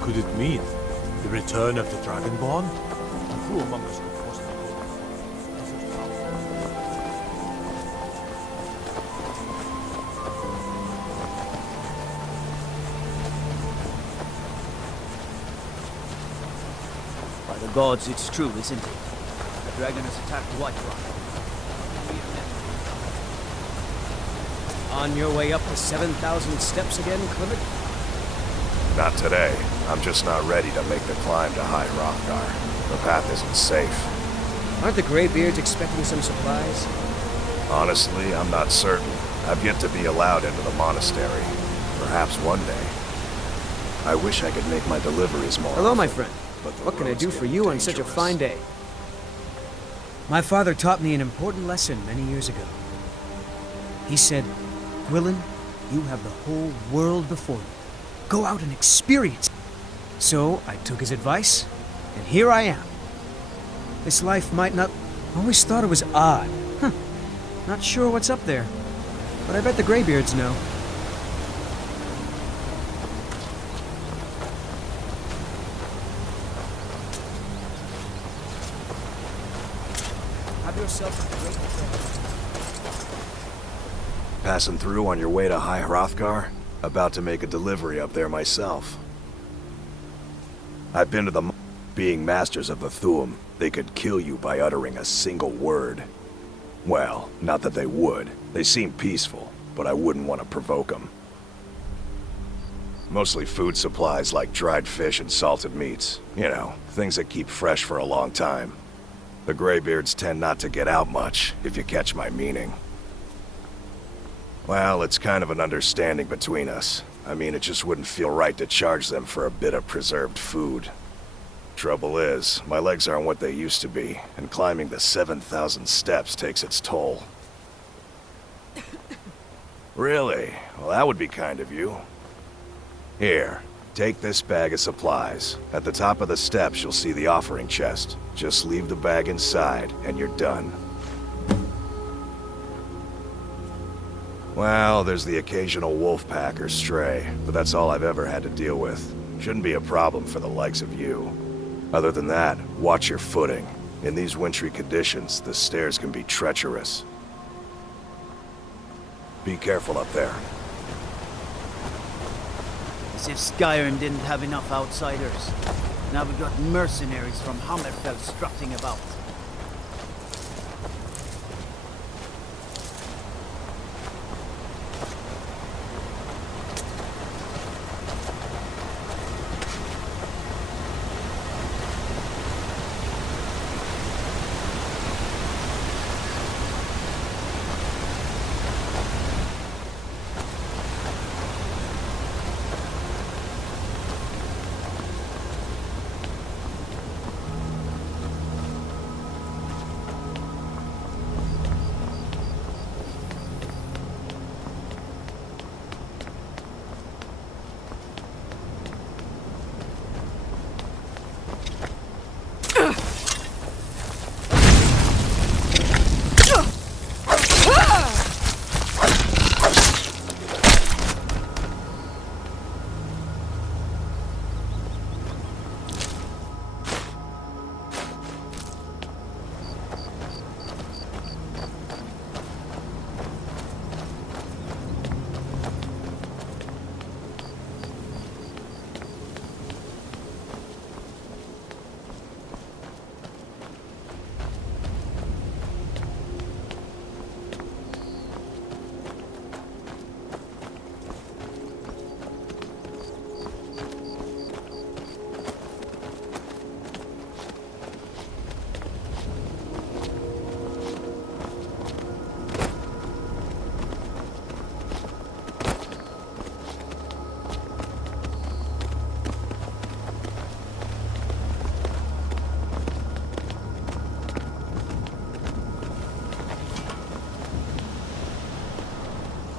could it mean? The return of the Dragonborn? Who among us could possibly hope for such power? By the gods, it's true, isn't it? The dragon has attacked Whiterun. On your way up the 7,000 steps again, Clement? Not today. I'm just not ready to make the climb to High Hrothgar. The path isn't safe. Aren't the Greybeards expecting some supplies? Honestly, I'm not certain. I've yet to be allowed into the monastery. Perhaps one day. I wish I could make my deliveries more Hello, my often, friend. but the What can I roads do get for you on such a dangerous. fine day? My father taught me an important lesson many years ago. He said, Gwilyn, you have the whole world before you. Go out and experience it. So I took his advice, and here I am. This life might not... Always thought it was odd. Not sure what's up there. But I bet the Greybeards know. Have yourself a great day. Passing through on your way to High Hrothgar? About to make a delivery up there myself. I've been to the being masters of the Thu'um. They could kill you by uttering a single word. Well, not that they would. They seem peaceful, but I wouldn't want to provoke them. Mostly food supplies like dried fish and salted meats. You know, things that keep fresh for a long time. The Greybeards tend not to get out much, if you catch my meaning. Well, it's kind of an understanding between us. I mean, it just wouldn't feel right to charge them for a bit of preserved food. Trouble is, my legs aren't what they used to be, and climbing the 7,000 steps takes its toll. Really? Well, that would be kind of you. Here, take this bag of supplies. At the top of the steps, you'll see the offering chest. Just leave the bag inside, and you're done. Well, there's the occasional wolf pack or stray, but that's all I've ever had to deal with. Shouldn't be a problem for the likes of you. Other than that, watch your footing. In these wintry conditions, the stairs can be treacherous. Be careful up there. As if Skyrim didn't have enough outsiders. Now we've got mercenaries from Hammerfell strutting about.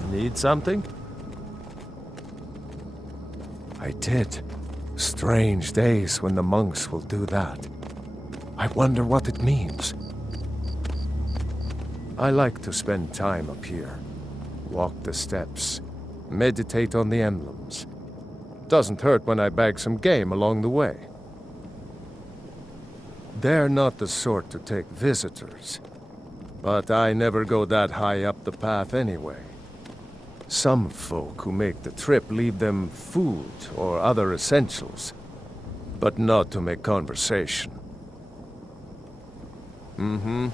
Need something? I did. Strange days when the monks will do that. I wonder what it means. I like to spend time up here. Walk the steps. Meditate on the emblems. doesn't hurt when I bag some game along the way. They're not the sort to take visitors, but I never go that high up the path anyway. Some folk who make the trip leave them food or other essentials, but not to make conversation. Mm-hmm.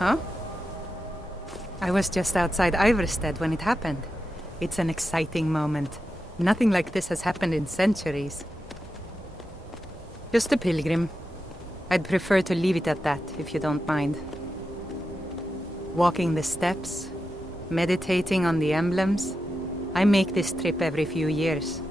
Huh? I was just outside Iverstead when it happened. It's an exciting moment. Nothing like this has happened in centuries. Just a pilgrim. I'd prefer to leave it at that, if you don't mind. Walking the steps, meditating on the emblems. I make this trip every few years.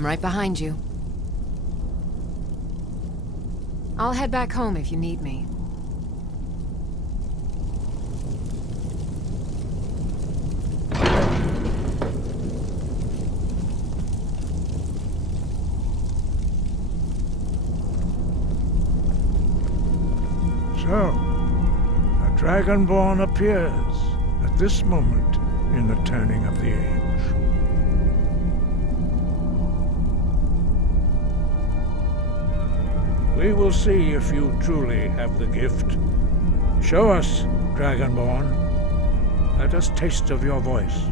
I'm right behind you. I'll head back home if you need me. So, a Dragonborn appears at this moment in the turning of the age. We will see if you truly have the gift. Show us, Dragonborn. Let us taste of your voice.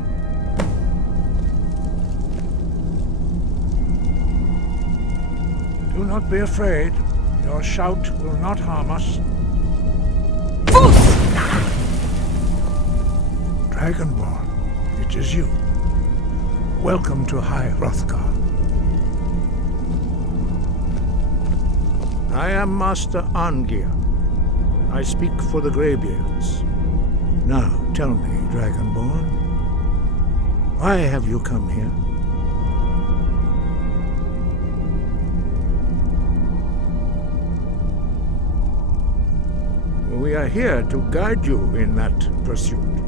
Do not be afraid. Your shout will not harm us. Dragonborn, it is you. Welcome to High Hrothgar. I am Master Arngeir. I speak for the Greybeards. Now, tell me, Dragonborn, why have you come here? We are here to guide you in that pursuit,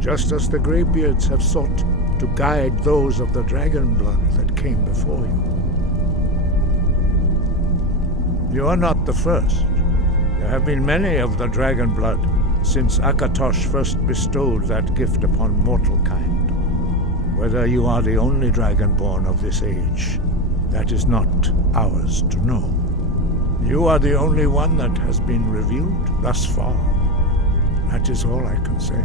just as the Greybeards have sought to guide those of the dragon blood that came before you. You are not the first. There have been many of the dragon blood since Akatosh first bestowed that gift upon mortal kind. Whether you are the only dragonborn of this age, that is not ours to know. You are the only one that has been revealed thus far. That is all I can say.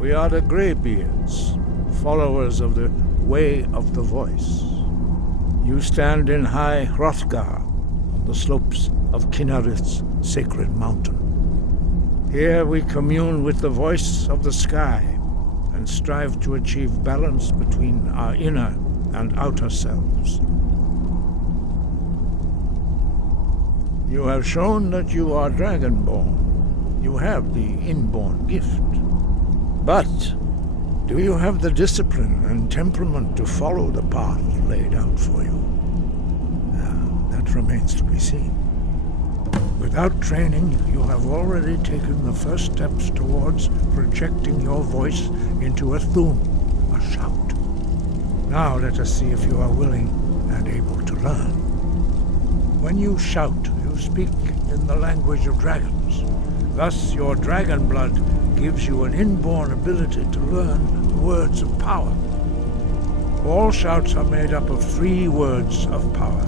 We are the Greybeards, followers of the Way of the Voice. You stand in High Hrothgar, on the slopes of Kinnarith's sacred mountain. Here we commune with the voice of the sky, and strive to achieve balance between our inner and outer selves. You have shown that you are Dragonborn. You have the inborn gift. But do you have the discipline and temperament to follow the path laid out for you? That remains to be seen. Without training, you have already taken the first steps towards projecting your voice into a thum, a shout. Now let us see if you are willing and able to learn. When you shout, you speak in the language of dragons. Thus, your dragon blood gives you an inborn ability to learn words of power. All shouts are made up of 3 words of power.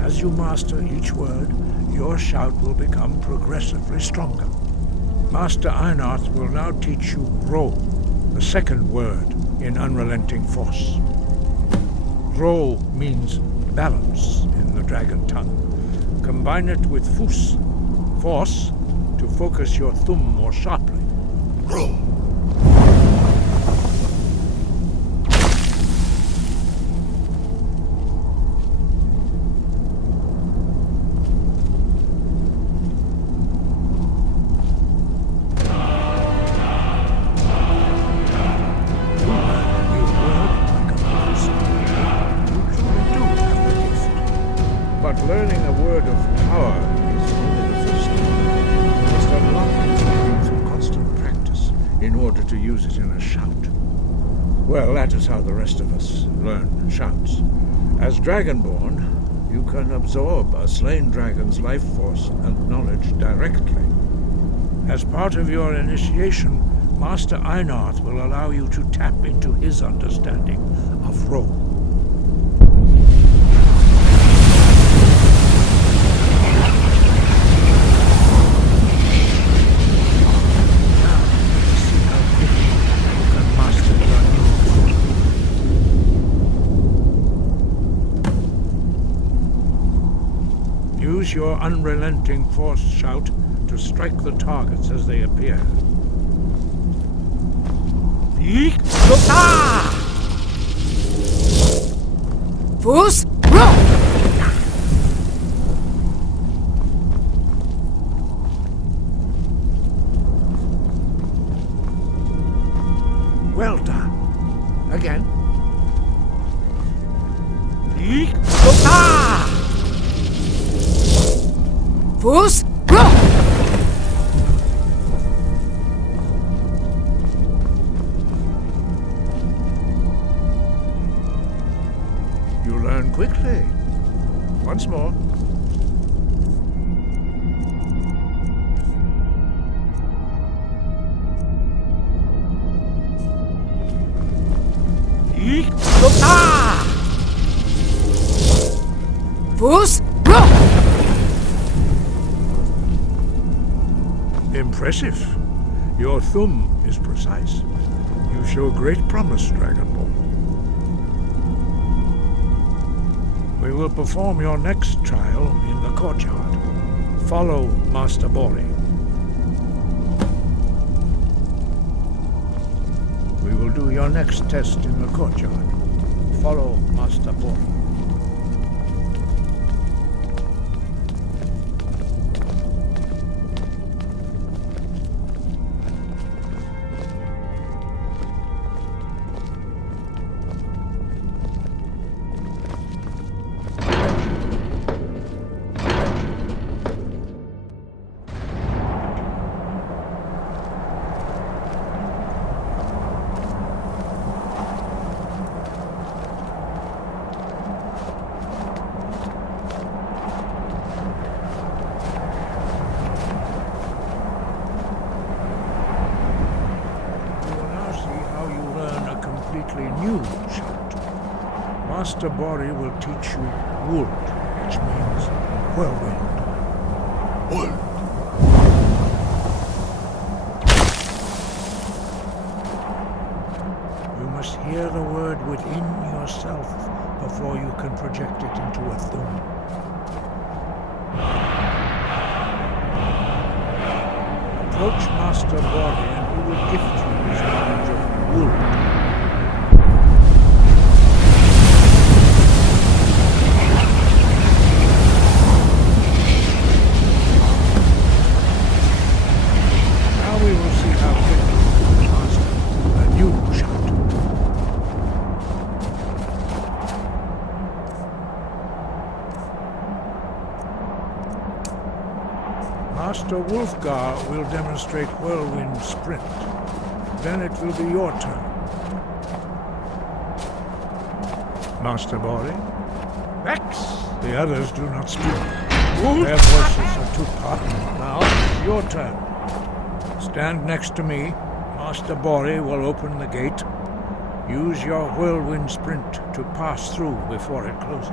As you master each word, your shout will become progressively stronger. Master Einarth will now teach you Ro, the second word in Unrelenting Force. Ro means balance in the dragon tongue. Combine it with Fus, force, to focus your thumb more sharply. Ro. Learning a word of power is only the first step. You must unlock it through constant practice in order to use it in a shout. Well, that is how the rest of us learn shouts. As Dragonborn, you can absorb a slain dragon's life force and knowledge directly. As part of your initiation, Master Einarth will allow you to tap into his understanding of Ro. Use your unrelenting force shout to strike the targets as they appear. Fus, Ro! quickly. Once more. Fools, roll! Impressive. Your thumb is precise. You show great promise, Dragonborn. We will perform your next trial in the courtyard. Follow Master Bori. We will do your next test in the courtyard. Follow Master Bori. New shout. Master Bori will teach you wood, which means whirlwind. Wood. You must hear the word within yourself before you can project it into a thumb. Approach Master Bori and he will gift you his knowledge of wood. We will see how quickly you can master a new shout. Master Wulfgar will demonstrate whirlwind sprint. Then it will be your turn. Master Bori? Vex! The others do not speak. Their voices are too potent. Now, it's your turn. Stand next to me. Master Bori will open the gate. Use your whirlwind sprint to pass through before it closes.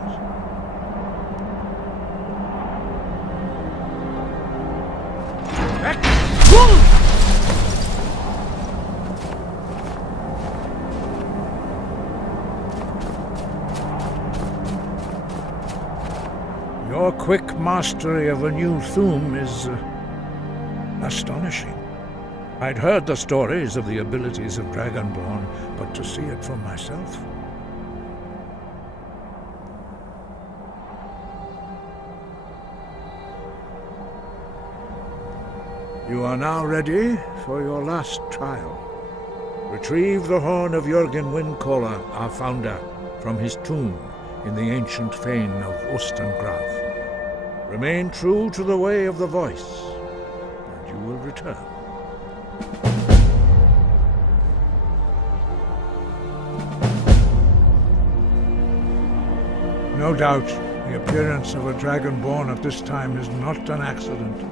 Your quick mastery of a new thum is astonishing. I'd heard the stories of the abilities of Dragonborn, but to see it for myself... You are now ready for your last trial. Retrieve the horn of Jürgen Windcaller, our founder, from his tomb in the ancient fane of Ostengraf. Remain true to the way of the voice, and you will return. No doubt, the appearance of a Dragonborn at this time is not an accident.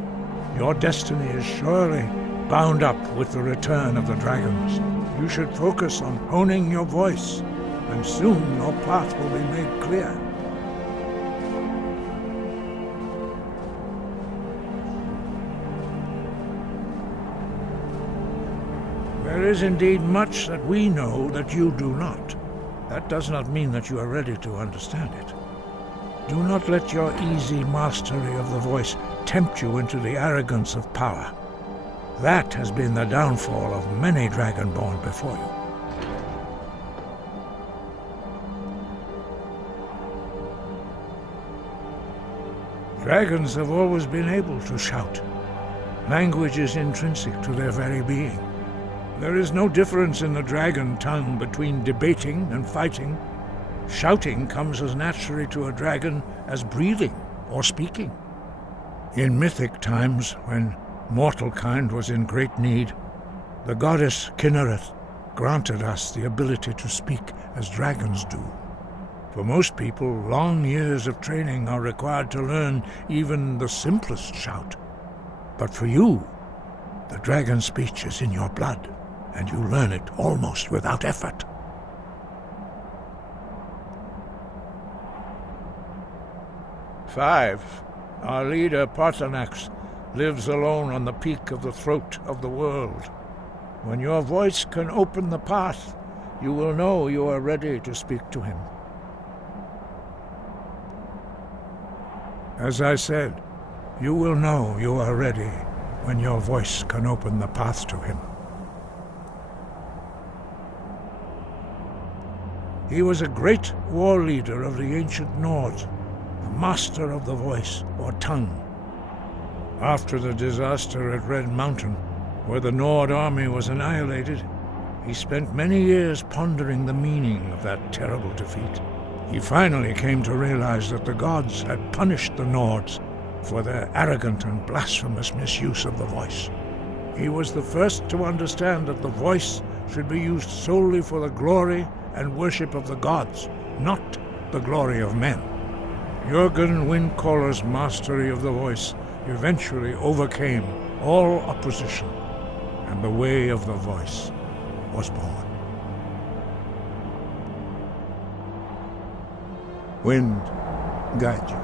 Your destiny is surely bound up with the return of the dragons. You should focus on honing your voice, and soon your path will be made clear. There is indeed much that we know that you do not. That does not mean that you are ready to understand it. Do not let your easy mastery of the voice tempt you into the Arrogance of power. That has been the downfall of many Dragonborn before you. Dragons have always been able to shout. Language is intrinsic to their very being. There is no difference in the dragon tongue between debating and fighting. Shouting comes as naturally to a dragon as breathing or speaking. In mythic times, when mortal kind was in great need, the goddess Kinnereth granted us the ability to speak as dragons do. For most people, long years of training are required to learn even the simplest shout. But for you, the dragon speech is in your blood, and you learn it almost without effort. Five, our leader Partanax lives alone on the peak of the throat of the world. When your voice can open the path, you will know you are ready to speak to him. As I said, you will know you are ready when your voice can open the path to him. He was a great war leader of the ancient Nords, a master of the voice, or tongue. After the disaster at Red Mountain, where the Nord army was annihilated, he spent many years pondering the meaning of that terrible defeat. He finally came to realize that the gods had punished the Nords for their arrogant and blasphemous misuse of the voice. He was the first to understand that the voice should be used solely for the glory and worship of the gods, not the glory of men. Jürgen Windcaller's mastery of the voice eventually overcame all opposition, and the way of the voice was born. Wind, guide you.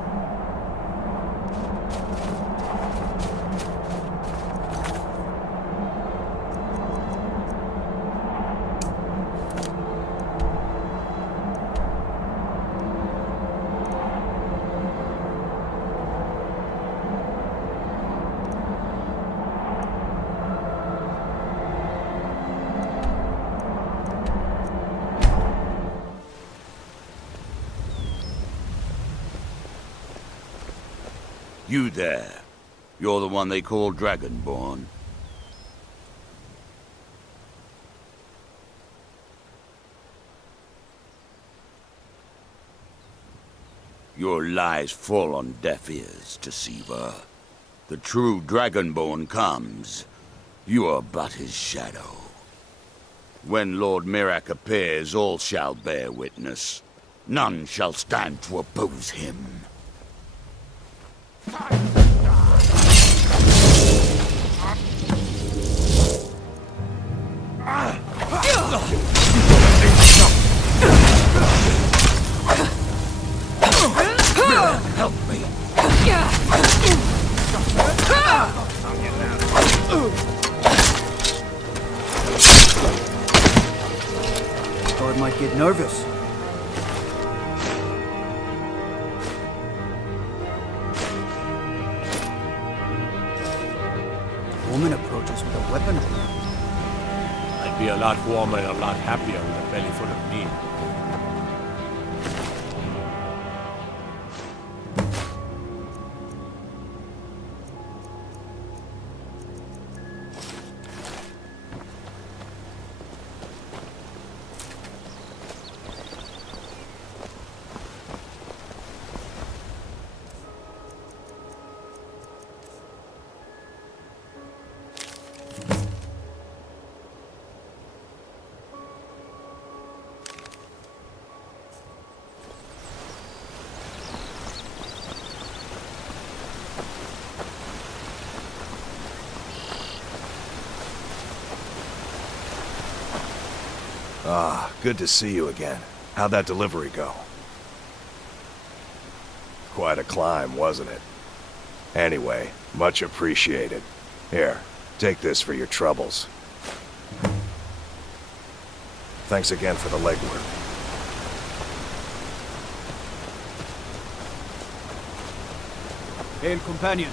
You there. You're the one they call Dragonborn. Your lies fall on deaf ears, Deceiver. The true Dragonborn comes. You are but his shadow. When Lord Mirak appears, all shall bear witness. None shall stand to oppose him. Help me. Guard might get nervous. Woman approaches with a weapon. I'd be a lot warmer and a lot happier with a belly full of meat. Ah, good to see you again. How'd that delivery go? Quite a climb, wasn't it? Anyway, much appreciated. Here, take this for your troubles. Thanks again for the legwork. Hail, companion.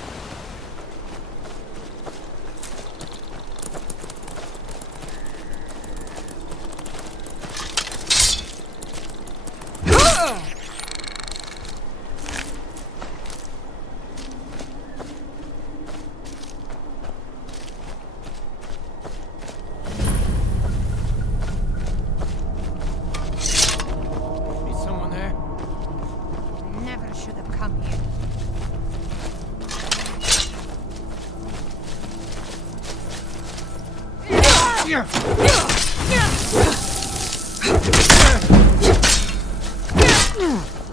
Never should have come here. Ugh.